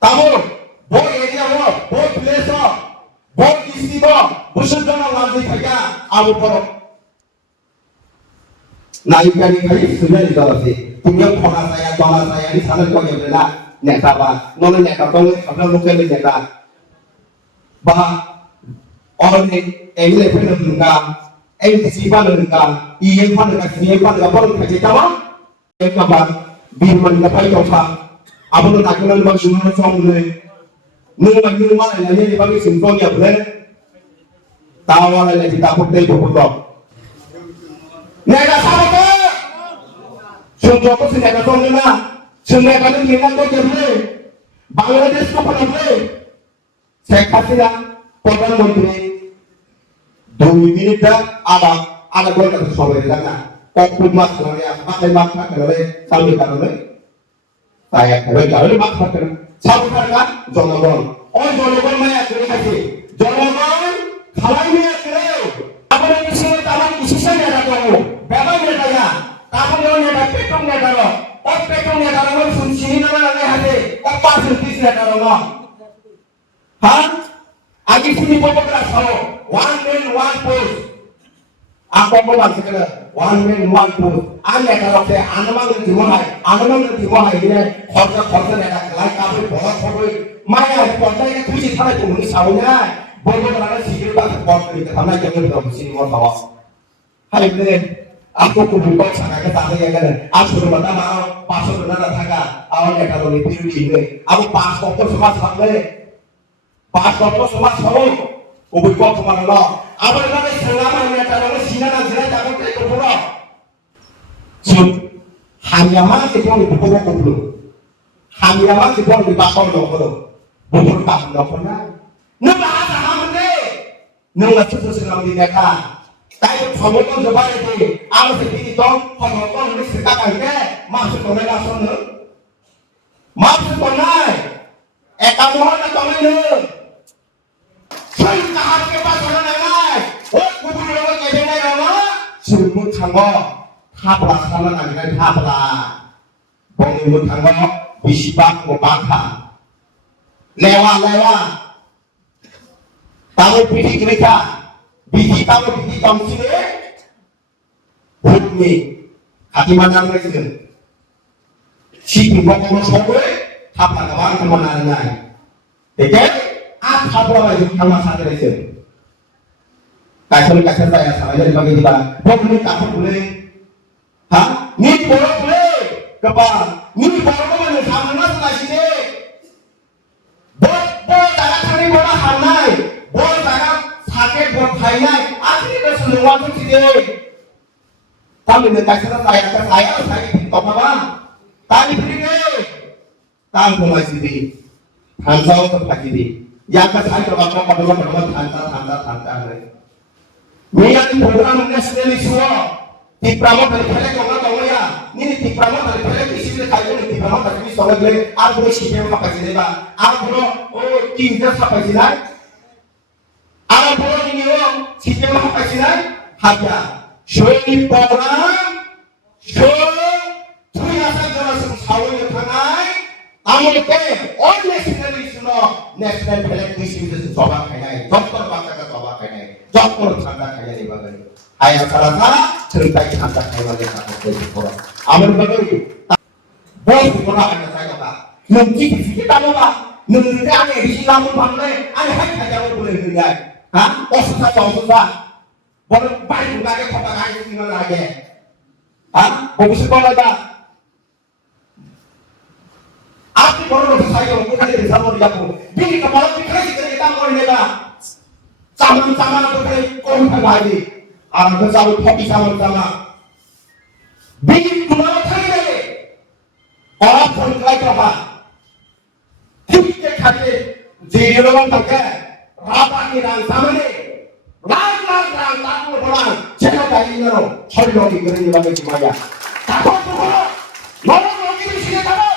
Tamu, bo area wo, bo place wo, bo district wo, musuh jangan lanjut kaya, abu poro. Naik kali kali sudah di dalam sih. Tinggal koran saya di sana kau yang bela, neta bah, nol neta kau kalau lokal neta, bah, orang ini pun nengah, siapa nengah, iya pun nengah, siapa nengah pun kerja apa? Mereka bah, birman dapat jawab, abu nak kenal bah semua semua, nunggu lagi bagi simpang ya boleh, tahu lagi kita putih putih. Nega sama ke? Sungguh aku sengaja kau ni na, sengaja kau ni kau jadi, Bangladesh kau pernah beli, saya kasih lah, Perdana Menteri, 2 minit dah ada gol kat sesuatu yang mana, kau pun mak kerana, mak kerana, sambil kerana, saya kerana mak kerana, sambil kerana, Jonathan, Jonathan mana kerana kasih, Jonathan, kalau ni kerana, apa yang disini taman isisan ada kau. Bagaimana mereka? Kamu yang ada petung ada lo, petung ada lo, sunyi nama ada hati, pasir tisnya ada lo. Hah? Agi sini fotograaf lo, one man one pose. Apa mau sekarang? One man one pose. Anda kalau saya anamang di mana ini, khorsa ada kelai kafe bola kafe, maya kota ini tujuh tahun itu mungkin sahurnya, boleh berada sihir tak kota itu, karena jangan berada sini mau tahu. Hai bener. Aku kubuka sangat ketat ya kan. Aku sudah pertama pasok benar saja. Awalnya kalau di ini, aku pasok tu semua sampai. Pasok tu semua sampai. Kubuka kemana lo? Apa yang selama ini cara lo sinar takut itu pula. Hanya masih pun di buku kubur. Hanya masih pun di pasok lo. Bukan tak lo pernah. Nubahasa kamu ni. Nunggu sesuatu di mereka. Tapi semua coba itu, aku sendiri tu, penonton ini sekarang ni, masuk ke dalam sana, masuk ke dalam, kamu hendak ke mana? Saya tak ke pasar nangai, kubur orang ke mana nama? Semut tangga, thapla sana nangai thapla, bangimut tangga, bisibak mubakha, lewa, tamu pilih kita. Biji kamu sini, bumi, hati mana mereka? Si ibu kamu semua, apa kawan kemana nanti? Deket, apa lagi kamu sahaja itu? Kasih saya sahaja dibagi kita. Bumi kamu boleh, hah? Ni boleh, kepala, ni boleh sama mana sini? Boleh tak kali boleh hanai, boleh tak sakit buat saya, akhirnya semua tu tidak. Kami minta saya top apa? Tadi beri, tang mulai sini, hansau tempat sini. Yang saya terbaca pada hantar. Minyak program nasional semua, di promo dari pelek orang ya. Ini di promo dari pelek di sini kayu di promo dari soal beli, aku sih yang apa sih pak? Aku tinggal apa sih lah? Alam pulau ini orang sistem apa sih lah? Haja, showing program, show, tuh yang saya jelaskan sahur yang tanai, amal ke, orang nasional itu coba kaya, doktor bangsa ke coba kaya, doktor tanda kaya di bagian. Ayat salah cerita tanda kaya di bagian orang. Amal bagai, bos bukan ada saya kata, nanti kita lupa, nanti ane di sini lamun bangsa, ane hanya jauh boleh dilihat. Hah? Susah. Boleh baik juga ke kota kaya di mana lagi? Hah? Bagus sekolah tak? Aku baru saya bukan dari sama dia pun. Bini kepala kita mau ini tak? Sama aku kau kau lagi. Orang bersama kopi sama. Bini kepala saya ni. Orang pun kaya apa? Kita kaya jadi orang tak. Rapat ni rang sama ni, rang takut orang, jangan kaya ni orang, cari lagi kerja bagi semua. Takut orang, orang lagi di sini takut.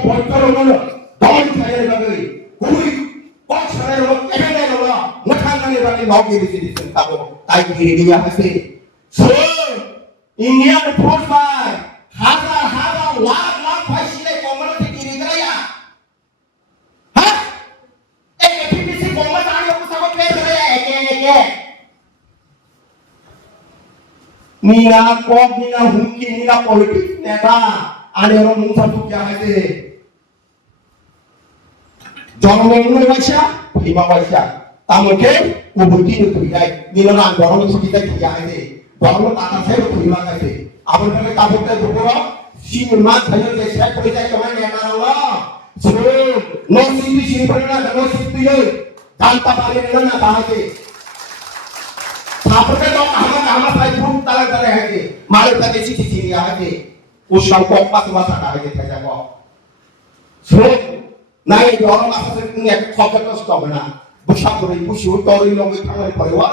Pointer orang, daun kaya lagi, kui, kau cari orang, kerja orang, macam ni bagi lagi di sini takut. Tapi dia pasti, so, Indian force by, hara, lakh paisi le komal te kiri kerja. nina kok nina hukum nina politik neta ada orang satu jahat জনগণের পয়সা বিমা পয়সা তামকে উবুতি তুই যাই নিলনা গরম সকিতে দিয়া আইছে গরম টাকা ছেড়ে তুই লাগাইছে আমার কাছে কাপড়টা দুপুর সিনেমা খাইয়ে যে শেষ করে যায় তোমার নেতা হলো শুন নো সিটি সিনপরে না নো সিটি জানতা পারে না তাহাকে তারপরে তো আমার ভাই ফুট তালা করে আছে মালটা বেশি চিঠি নিয়ে আছে ও সব পাঁচ মাস টাকা হয়ে গেছে যাব শুন নাই গরম আসলে তুমি এক খবর নষ্ট হবে না বুঝা করে বুঝি তরি লগে থাকার পরে ওয়া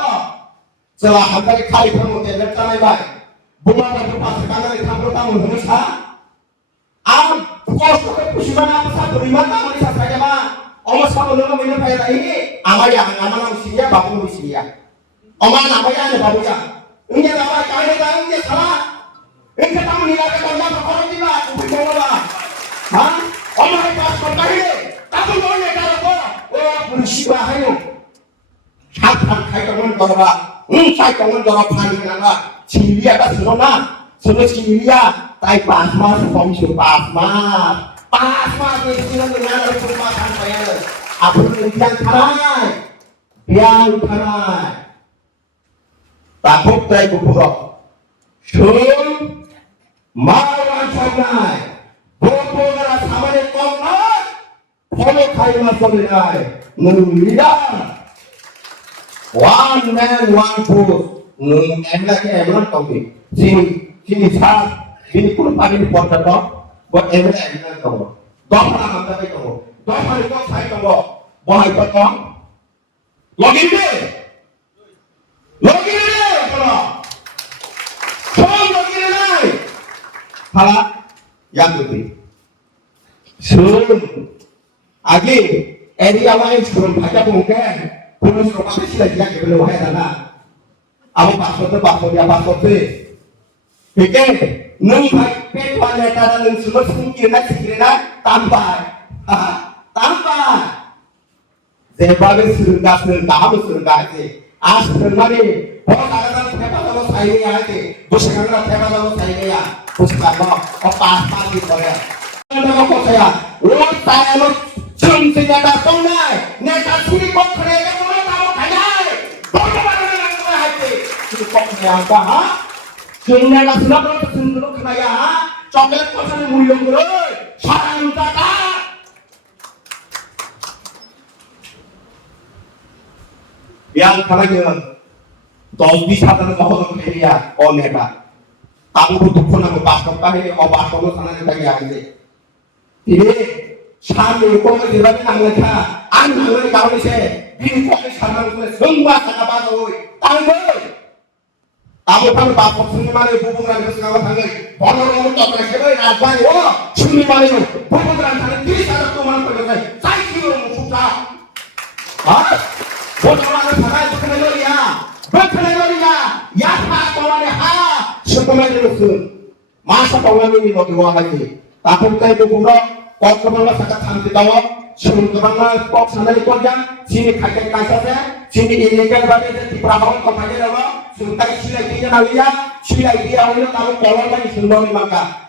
চলা হামদাকে খালি ফেমতে লেটা নাই ভাই বোমা বাজে পাশে কানালে থাকলো তা মনে হচ্ছে আম কষ্ট করে পুষিবা না আমসা ধরিবা না মানে সাথে যাবা অমসা বলো না মিলে পায় তাই আমার নাম সিরিয়া বাবু সিরিয়া আমার নাম আনে বাবুয়া ইংকে দাবা কানে দাও ইংকে সারা ইংকে তাম নিলাকে বন্ধা করে দিবা তুমি বলবা হ্যাঁ আমার কাজ করতে হইলে তাকে বলে কারো ও পুলিশবা হাইও সাত সাত খাই কেমন করবা সাই কেমন করবা ফানি না সিরিয়াটা শুনো না শুনো সিরিয়া তাই 5 মাস কমছে 5 মাস এই সিরিয়া না করে মাস আন পায় আপনি বিয়ান খানায় তাকব তাই কুকুর শুন মাওয়ান সন্নায় বড়রা সামনে কম নয় ফলো খাইমা চলে যায় নুন leader one man one force নুন এমলাকে এমন কবে চিনি সাত চিনি কোন পাগিনি পর্যন্ত বা এমলা কব দফা হামদাকে কব দফা রিকো খাই কব বহাই কত লগিন দে বলো সব লগিন নাই হালা yang lebih sebelum lagi ini awalnya sebelum baca mungkin bonus rumah sih lagi yang belum ada lah apa paspor dia paspor sih oke nung baik petuanya karena nung semua mungkin nanti kira tambah sebagai surga kamu surga sih asal mana बहुत आगरा ठेपा दलो साइले आके बुशकांगरा ठेपा दलो साइले या बुशकांगरा और पास की करे नमो को छया वो तायलो सुन सिनेटा तोनाय नेता सुरी को खरेगा मोनो ताओ खायाय बोलो बारे लगवा है सुरी को खया का हा सुनेटा सुना तो सुन लो खाया हा चॉकलेट पसंद मूल्य करो सारा उनका का yang karanya 10-20 tahun kemudian oneta kamu butuh pun aku pasok kali obat kamu sana kita yang ini sambil kau menjadi anggota anak kau ni saya ini kau ni sama semua sana baru tahu kamu kan pasok sini mana hubungan dengan segala tangga bono kamu tak pernah kira apa oh sini mana hubungan tangga di sana tu mana pergi saya kira musuh ah bono mana sana itu kena ya Berkenalnya, ya Pak Tuhan ha, sebenarnya itu masa Tuhan ini lagi wahai. Tapi kita itu pura, kau kemana sangat cantik tahu, sebelum kemana kau sana itu aja, sini kakek kasarnya, sini ini kan berada di perahu kau pakai apa, sebentar sila dia nalia, sila dia awalnya tahu kalau lagi semua ni maka,